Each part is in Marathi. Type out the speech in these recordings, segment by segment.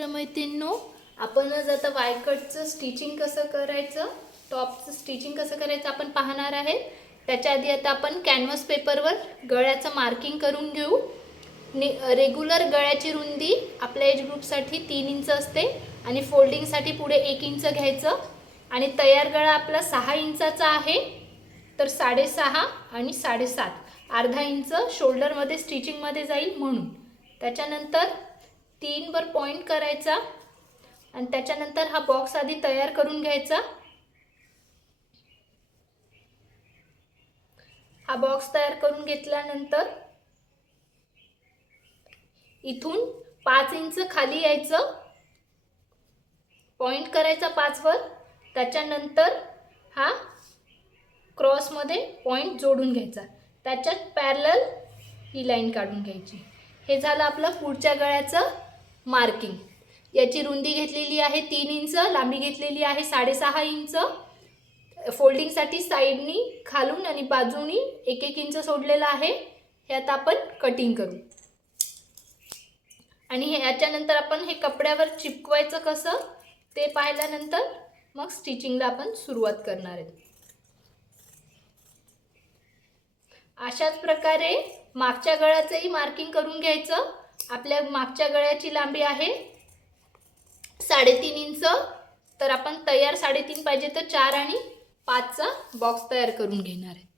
मित्रमैत्रिणींनो, आपण आज आता वायकटचं स्टिचिंग कसं करायचं, टॉपचं स्टिचिंग कसं करायचं आपण पाहणार आहे। त्याच्या आधी आता आपण कॅनव्हास पेपरवर गळ्याचं मार्किंग करून घेऊ। रेग्युलर गळ्याची रुंदी आपल्या एज ग्रुपसाठी 3 इंच असते आणि फोल्डिंगसाठी पुढे 1 इंच घ्यायचं आणि तयार गळा आपला 6 इंचाचा आहे, तर 6.5 आणि 7.5 अर्धा इंच शोल्डरमध्ये स्टिचिंगमध्ये जाईल म्हणून। त्याच्यानंतर 3 वर पॉइंट करायचा आणि त्याच्यानंतर हा बॉक्स आधी तयार करून घ्यायचा। हा बॉक्स तयार करून घेतल्यानंतर इथून 5 इंच खाली यायचं, पॉइंट करायचा 5 वर। त्याच्यानंतर हा क्रॉस मध्ये पॉइंट जोडून घ्यायचा, त्याच्यात पॅरलल ही लाईन काढून घ्यायची। हे झालं आपलं पुढच्या गळ्याचं मार्किंग। याची रुंदी घेतलेली आहे 3 इंच, लांबी घेतलेली आहे 6.5 इंच। फोल्डिंगसाठी साइडनी खालून आणि बाजूनी 1-1 इंच सोडलेला आहे। हे आता आपण कटिंग करू आणि याच्यानंतर आपण हे कपड्यावर चिपकवायचं कसं ते पाहिल्यानंतर मग स्टिचिंगला आपण सुरुवात करणार आहे। अशाच प्रकारे मागच्या गळ्याचंही मार्किंग करून घ्यायचं। आपल्या मागच्या गळ्याची लांबी आहे 3.5 इंच, तर आपण तयार 3.5 पाहिजे तर 4 आणि 5 चा बॉक्स तयार करून घेणार आहे।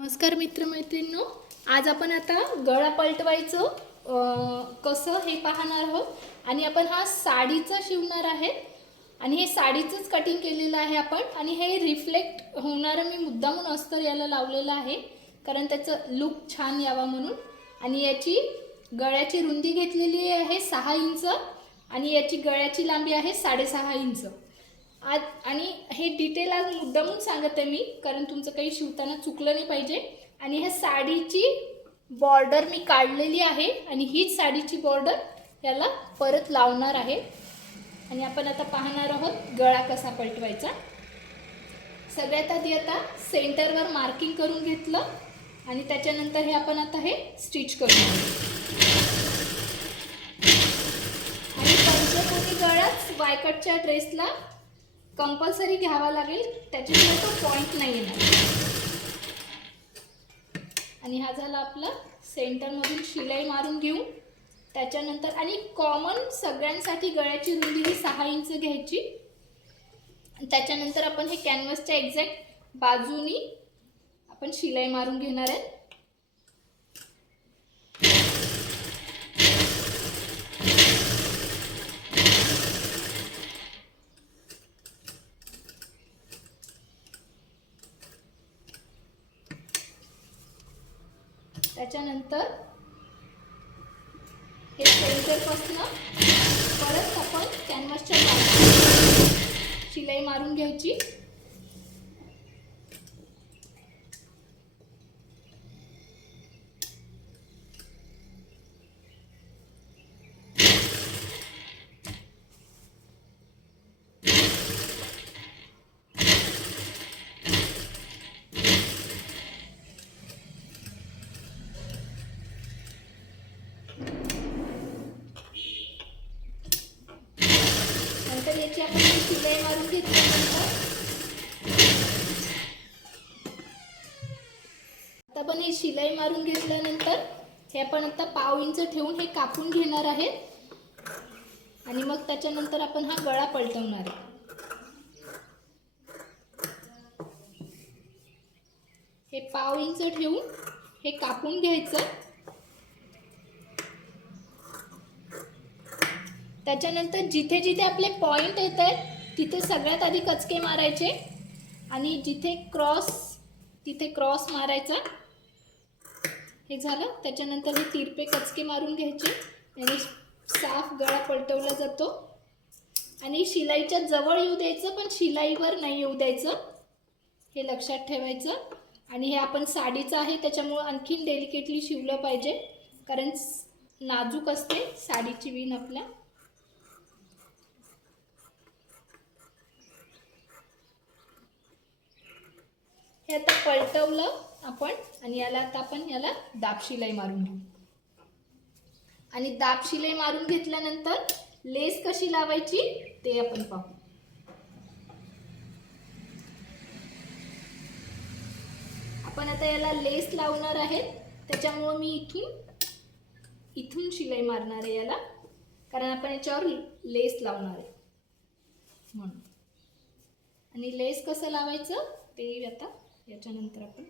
नमस्कार मित्रमैत्रिणींनो, आज आपण आता गळा पलटवायचं कसं हे पाहणार आहोत आणि आपण हा साडीचा शिवणार आहे आणि हे साडीचंच कटिंग केलेलं आहे आपण। आणि हे रिफ्लेक्ट होणारं मी मुद्दामून अस्तर याला लावलेलं आहे कारण त्याचं लुक छान यावा म्हणून। आणि याची गळ्याची रुंदी घेतलेली आहे 6 इंच आणि याची गळ्याची लांबी आहे 6.5 इंच। आज आणि हे डिटेल आज मुद्दामून सांगते मी कारण तुमचं काही शिवताना चुकलं नाही पाहिजे। आणि ह्या साडीची बॉर्डर मी काढलेली आहे आणि हीच साडीची बॉर्डर याला परत लावणार आहे। आणि आपण आता पाहणार आहोत गळा कसा पलटवायचा। सगळ्यात आधी आता सेंटरवर मार्किंग करून घेतलं आणि त्याच्यानंतर हे आपण आता हे स्टिच करू आणि पंचकोनी गळाच वायकटच्या ड्रेसला कंपल्सरी घ्यावा लागेल, त्याच्यामुळे तो पॉइंट नाही येणार। आणि हा झाला आपला सेंटरमधून शिलाई मारून घेऊ त्याच्यानंतर आणि कॉमन सगळ्यांसाठी गळ्याची रुंदी ही 6 इंच घ्यायची. त्याच्यानंतर आपण हे कॅनव्हासच्या एक्झॅक्ट बाजूनी आपण शिलाई मारून घेणार आहे. त्याच्यानंतर हे सेंटरपासून परत आपण कॅनव्हासच्या बाजूला शिलाई मारून घ्यायची. नंतर याची आपण शिलाई मारून घेतल्यानंतर आता आपण हे शिलाई मारून घेतल्यानंतर हे आपण आता पाव इंच ठेवून हे कापून घेणार आहे. आणि मग त्याच्यानंतर आपण हा गळा पलटवणार आहे. हे पाव इंच ठेवून हे कापून घ्यायचं. त्याच्यानंतर जिथे जिथे आपले पॉइंट येत आहेत तिथे सगळ्यात आधी कचके मारायचे आणि जिथे तिथे क्रॉस मारायचा. हे झालं. त्याच्यानंतर हे तिरपे कचके मारून घ्यायचे. याने साफ गळा पलटवला जातो. आणि शिलाईच्या जवळ येऊ द्यायचं पण शिलाईवर नाही येऊ द्यायचं, हे लक्षात ठेवायचं. आणि हे आपण साडीचं आहे त्याच्यामुळं आणखीन डेलिकेटली शिवलं पाहिजे, कारण नाजूक असते साडीची विण आपल्या. हे आता पलटवलं आपण आणि याला आता आपण याला दाब शिलाई मारून घेऊ. आणि दाब शिलाई मारून घेतल्यानंतर लेस कशी लावायची ते आपण पाहू. आपण आता याला लेस लावणार आहेत त्याच्यामुळे मी इथून शिलाई मारणार आहे याला, कारण आपण याच्यावर लेस लावणार आहे म्हणून. आणि लेस कसं लावायचं ते आता याच्यानंतर आपण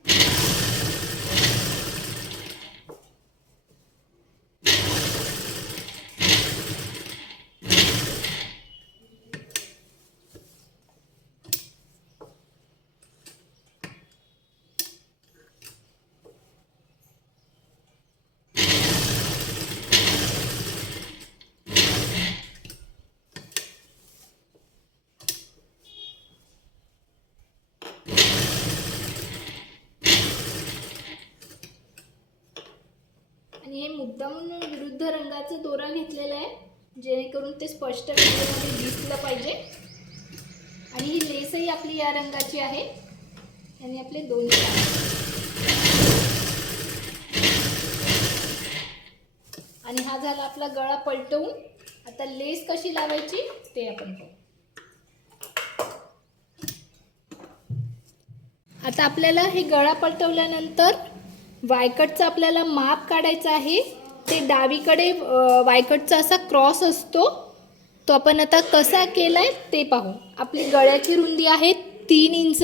आणि हे मुद्दाम विरुद्ध रंगाचा दोरा घेतलेला आहे जेणेकरून ते स्पष्ट व्हिडिओमध्ये दिसलं पाहिजे. आणि ही लेसही आपली या रंगाची आहे आणि आपले दोन आणि हा झाला आपला गळा पलटवून. आता लेस कशी लावायची ते आपण पाहू. आता आपल्याला हे गळा पलटवल्यानंतर वायकटचा आपल्याला माप काढायचा आहे. ते डावीकडे वायकटचा असा क्रॉस असतो तो आपण आता कसा केलाय ते पाहू. आपली गळ्याची रुंदी आहे 3 इंच,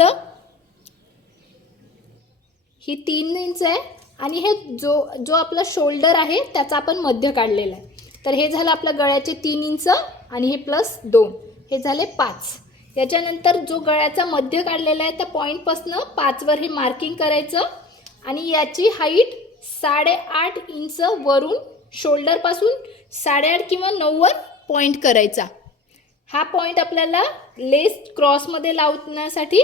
ही 3 इंच आहे. आणि हे जो आपला शोल्डर आहे त्याचा आपण मध्य काढलेला आहे. तर हे झालं आपल्या गळ्याचे 3 इंच आणि हे +2 हे झाले 5. याच्यानंतर जो गळ्याचा मध्य काढलेला आहे त्या पॉईंटपासून 5 वर हे मार्किंग करायचं. आणि याची हाईट 8.5 इंच वरून शोल्डरपासून 8.5 किंवा 9 वर पॉईंट करायचा. हा पॉईंट आपल्याला लेस क्रॉसमध्ये लावण्यासाठी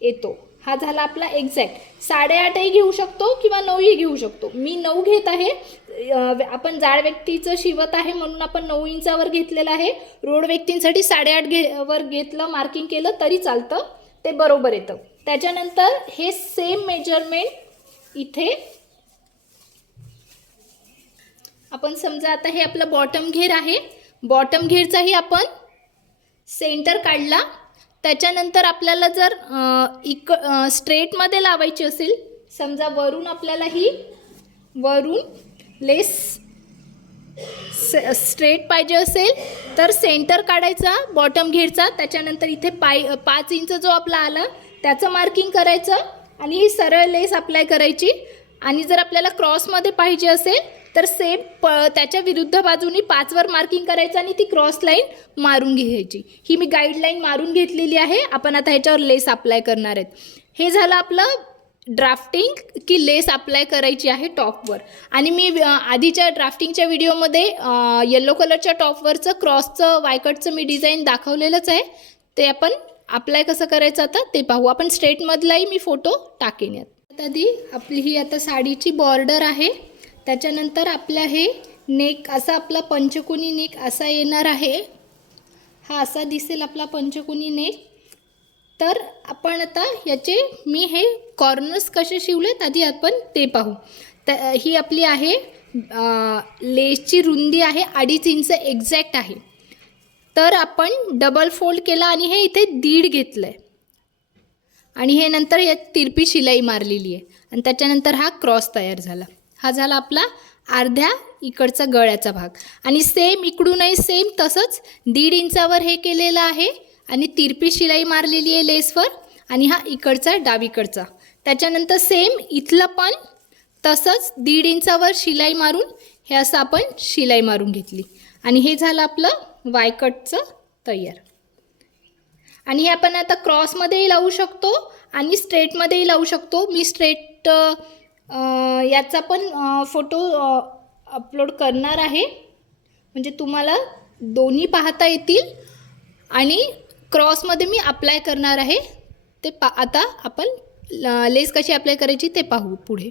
येतो. हा झाला आपला एक्झॅक्ट. 8.5ही घेऊ शकतो किंवा 9ही घेऊ शकतो. मी 9 घेत आहे. आपण जाड व्यक्तीचं शिवत आहे म्हणून आपण 9 इंचावर घेतलेलं आहे. रोड व्यक्तींसाठी 8.5 वर घेतलं मार्किंग केलं तरी चालतं, ते बरोबर येतं. त्याच्यानंतर हे सेम मेजरमेंट इथे आपण समजा आता हे आपलं बॉटम घेर आहे. बॉटम घेरचाही आपण सेंटर काढला. त्याच्यानंतर आपल्याला जर स्ट्रेटमध्ये लावायची असेल, समजा वरून आपल्याला ही वरून लेस स्ट्रेट पाहिजे असेल तर सेंटर काढायचा बॉटम घेरचा, त्याच्यानंतर इथे 5 इंच जो आपला आला त्याचं मार्किंग करायचं आणि ही सरळ लेस अप्लाय करायची. आणि जर आपल्याला क्रॉसमध्ये पाहिजे असेल तर सेम त्याच्या विरुद्ध बाजूनी 5 वर मार्किंग करायचं आणि ती क्रॉस लाईन मारून घ्यायची. ही मी गाईडलाईन मारून घेतलेली आहे. आपण आता ह्याच्यावर लेस अप्लाय करणार आहेत. हे झालं आपलं ड्राफ्टिंग की लेस अप्लाय करायची आहे टॉपवर. आणि मी आधीच्या ड्राफ्टिंगच्या व्हिडिओमध्ये येलो कलरच्या टॉपवरचं क्रॉसचं वायकटचं मी डिझाईन दाखवलेलंच आहे. ते आपण अप्लाय कसं करायचं आता ते पाहू. आपण स्ट्रेटमधलाही मी फोटो टाकेन यात. आधी आपली ही आता साडीची बॉर्डर आहे. त्याच्यानंतर आपलं हे नेक असा आपला पंचकोनी नेक असा येणार आहे. हा असा दिसेल आपला पंचकोनी नेक. तर आपण आता याचे मी हे कॉर्नर्स कसे शिवलेत आधी आपण ते पाहू. ही आपली आहे लेसची रुंदी आहे 2.5 इंच एक्झॅक्ट आहे. तर आपण डबल फोल्ड केला आणि हे इथे 1.5 घेतलं आहे आणि हे नंतर यात तिरपी शिलाई मारलेली आहे आणि त्याच्यानंतर हा क्रॉस तयार झाला. हा झाला आपला अर्ध्या इकडचा गळ्याचा भाग. आणि सेम इकडूनही सेम तसंच 1.5 इंचावर हे केलेलं आहे आणि तिरपी शिलाई मारलेली आहे लेसवर. आणि हा इकडचा डावीकडचा. त्याच्यानंतर सेम इथलं पण तसंच 1.5 इंचावर शिलाई मारून हे असं आपण शिलाई मारून घेतली आणि हे झालं आपलं वायकटचं तयार. आणि हे आपण आता क्रॉसमध्येही लावू शकतो आणि स्ट्रेटमध्येही लावू शकतो. मी स्ट्रेट याचा पण फोटो अपलोड करणार आहे म्हणजे तुम्हाला दोन्ही पाहता येतील. आणि क्रॉसमध्ये मी अप्लाय करणार आहे ते आता आपण लेस कशी अप्लाय करायची ते पाहू पुढे.